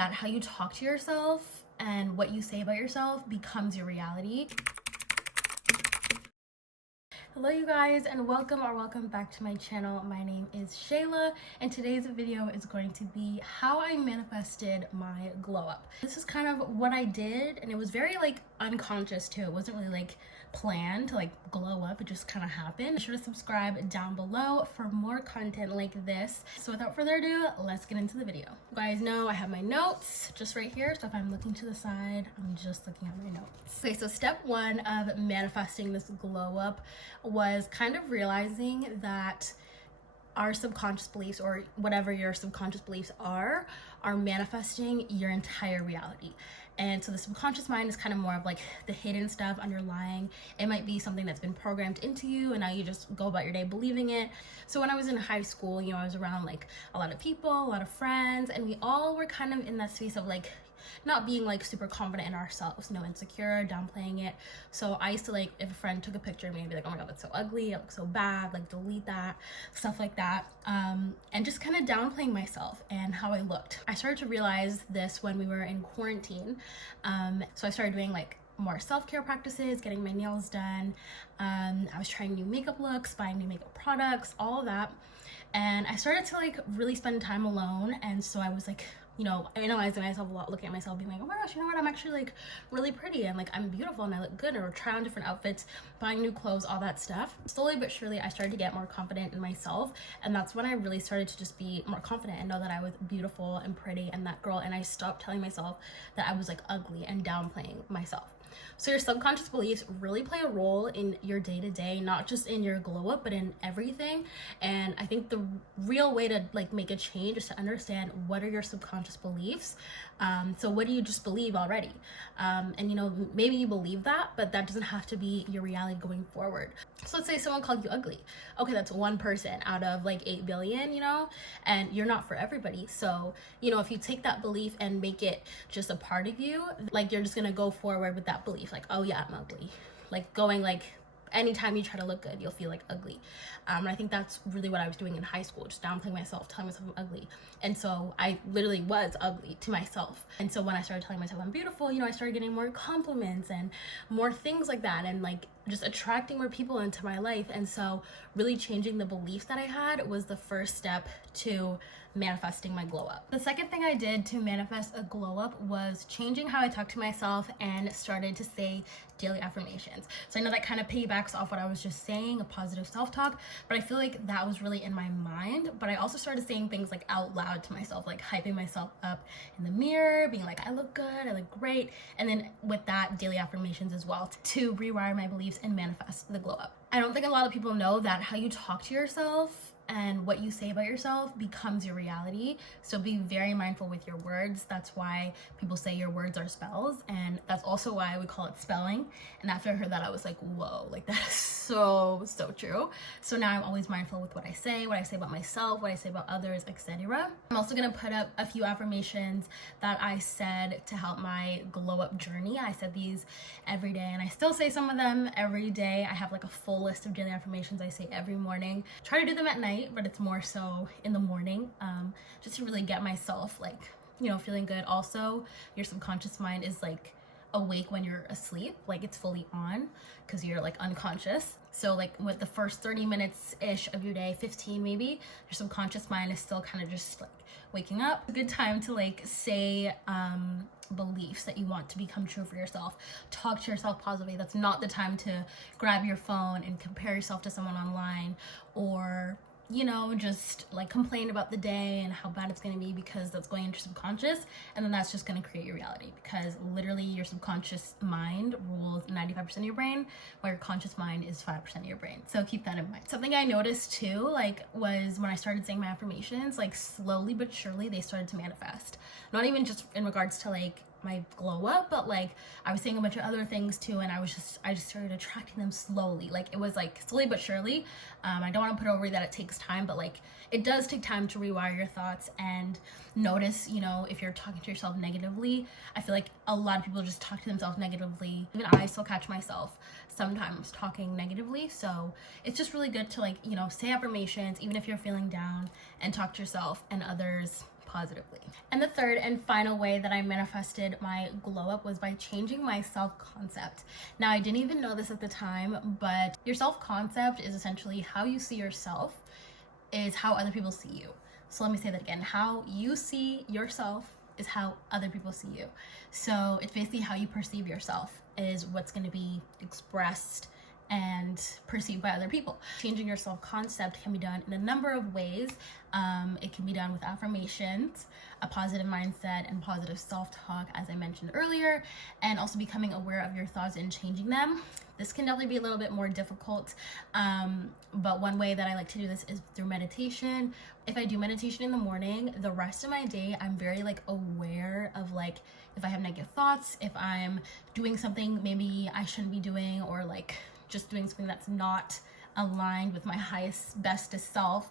that how you talk to yourself and what you say about yourself becomes your reality. Hello you guys, and welcome back to my channel. My name is Shayla, and today's video is going to be how I manifested my glow up. This is kind of what I did, and it was very unconscious too. It wasn't really planned to glow up. It just kind of happened. Be sure to subscribe down below for more content like this. So without further ado, let's get into the video. You guys know I have my notes just right here, so if I'm looking to the side, I'm just looking at my notes. Okay, so step one of manifesting this glow up was kind of realizing that our subconscious beliefs, or whatever your subconscious beliefs are manifesting your entire reality. And so the subconscious mind is kind of more of the hidden stuff underlying. It might be something that's been programmed into you, and now you just go about your day believing it. So when I was in high school, I was around a lot of people, a lot of friends, and we all were kind of in that space of not being super confident in ourselves, insecure, downplaying it. So I used to if a friend took a picture of me, I'd be like, oh my god, that's so ugly, it looks so bad, delete that, stuff like that, and just kind of downplaying myself and how I looked. I started to realize this when we were in quarantine. So I started doing more self-care practices, getting my nails done. I was trying new makeup looks, buying new makeup products, all of that. And I started to really spend time alone. And so I was analyzing myself a lot, looking at myself, being oh my gosh, you know what, I'm actually really pretty, and I'm beautiful, and I look good, or try on different outfits, buying new clothes, all that stuff. Slowly but surely I started to get more confident in myself, and that's when I really started to just be more confident and know that I was beautiful and pretty and that girl, and I stopped telling myself that I was ugly and downplaying myself. So your subconscious beliefs really play a role in your day-to-day, not just in your glow up, but in everything. And I think the real way to make a change is to understand what are your subconscious beliefs. So what do you just believe already? And maybe you believe that, but that doesn't have to be your reality going forward. So let's say someone called you ugly. Okay, that's one person out of 8 billion, and you're not for everybody. So, if you take that belief and make it just a part of you, you're just gonna go forward with that belief, oh yeah, I'm ugly. Anytime you try to look good, you'll feel ugly. And I think that's really what I was doing in high school, just downplaying myself, telling myself I'm ugly. And so I literally was ugly to myself. And so when I started telling myself I'm beautiful, I started getting more compliments and more things like that, and just attracting more people into my life. And so really changing the belief that I had was the first step to manifesting my glow up. The second thing I did to manifest a glow up was changing how I talk to myself and started to say daily affirmations. So I know that kind of piggybacks off what I was just saying, a positive self-talk, but I feel that was really in my mind. But I also started saying things out loud to myself, hyping myself up in the mirror, being I look good, I look great. And then with that, daily affirmations as well, to rewire my beliefs and manifest the glow up. I don't think a lot of people know that how you talk to yourself and what you say about yourself becomes your reality. So be very mindful with your words. That's why people say your words are spells, and that's also why we call it spelling. And after I heard that, I was whoa, that is so true. So now I'm always mindful with what I say about myself, what I say about others, etc. I'm also gonna put up a few affirmations that I said to help my glow up journey. I said these every day, and I still say some of them every day. I have a full list of daily affirmations I say every morning. Try to do them at night, but it's more so in the morning, just to really get myself feeling good. Also, your subconscious mind is awake when you're asleep, it's fully on because you're unconscious. So with the first 30 minutes ish of your day, 15 maybe, your subconscious mind is still kind of just waking up. A good time to say beliefs that you want to become true for yourself. Talk to yourself positively. That's not the time to grab your phone and compare yourself to someone online, or just complain about the day and how bad it's going to be, because that's going into your subconscious, and then that's just going to create your reality, because literally your subconscious mind rules 95% of your brain, while your conscious mind is 5% of your brain. So keep that in mind. Something I noticed too, was when I started saying my affirmations, slowly but surely they started to manifest. Not even just in regards to my glow up, but I was saying a bunch of other things too, and I just started attracting them slowly. It was slowly but surely. I don't want to put over that it takes time, but it does take time to rewire your thoughts and notice, if you're talking to yourself negatively. I feel a lot of people just talk to themselves negatively. Even I still catch myself sometimes talking negatively. So it's just really good to say affirmations, even if you're feeling down, and talk to yourself and others positively. And the third and final way that I manifested my glow up was by changing my self-concept. Now, I didn't even know this at the time, but your self-concept is essentially how you see yourself is how other people see you. So let me say that again. How you see yourself is how other people see you. So it's basically how you perceive yourself is what's going to be expressed and perceived by other people. Changing your self-concept can be done in a number of ways. It can be done with affirmations, a positive mindset, and positive self-talk, as I mentioned earlier, and also becoming aware of your thoughts and changing them. This can definitely be a little bit more difficult, but one way that I like to do this is through meditation. If I do meditation in the morning, the rest of my day, I'm very like aware of like if I have negative thoughts, if I'm doing something maybe I shouldn't be doing, or like just doing something that's not aligned with my highest, bestest self.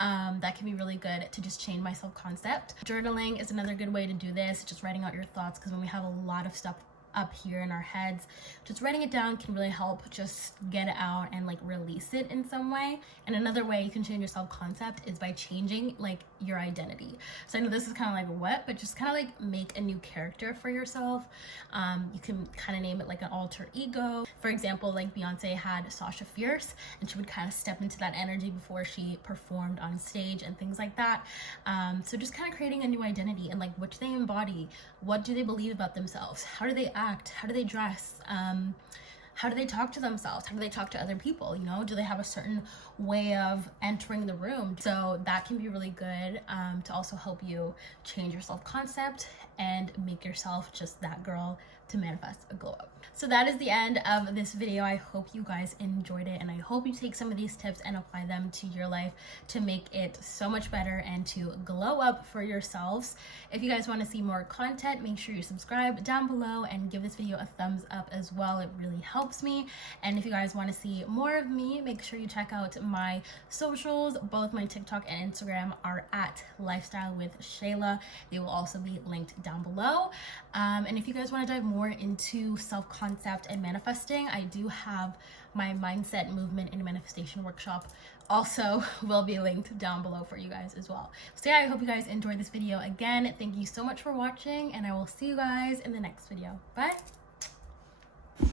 That can be really good to just change my self-concept. Journaling is another good way to do this, just writing out your thoughts, because when we have a lot of stuff up here in our heads, just writing it down can really help just get it out and like release it in some way. And another way you can change your self-concept is by changing like your identity. So I know this is kind of like what, but just kind of like make a new character for yourself. You can kind of name it like an alter ego. For example, like Beyonce had Sasha Fierce, and she would kind of step into that energy before she performed on stage and things like that. So just kind of creating a new identity and like what do they embody? What do they believe about themselves? How do they act? How do they dress? How do they talk to themselves? How do they talk to other people? You know, do they have a certain way of entering the room? So that can be really good to also help you change your self-concept and make yourself just that girl to manifest a glow up. So that is the end of this video. I hope you guys enjoyed it, and I hope you take some of these tips and apply them to your life to make it so much better and to glow up for yourselves. If you guys want to see more content, make sure you subscribe down below and give this video a thumbs up as well. It really helps me. And if you guys want to see more of me, make sure you check out my socials. Both my TikTok and Instagram are at Lifestyle with Shayla. They will also be linked down below. And if you guys want to dive more into self-concept and manifesting, I do have my mindset, movement, and manifestation workshop also will be linked down below for you guys as well. So yeah, I hope you guys enjoyed this video. Again, thank you so much for watching, and I will see you guys in the next video. Bye.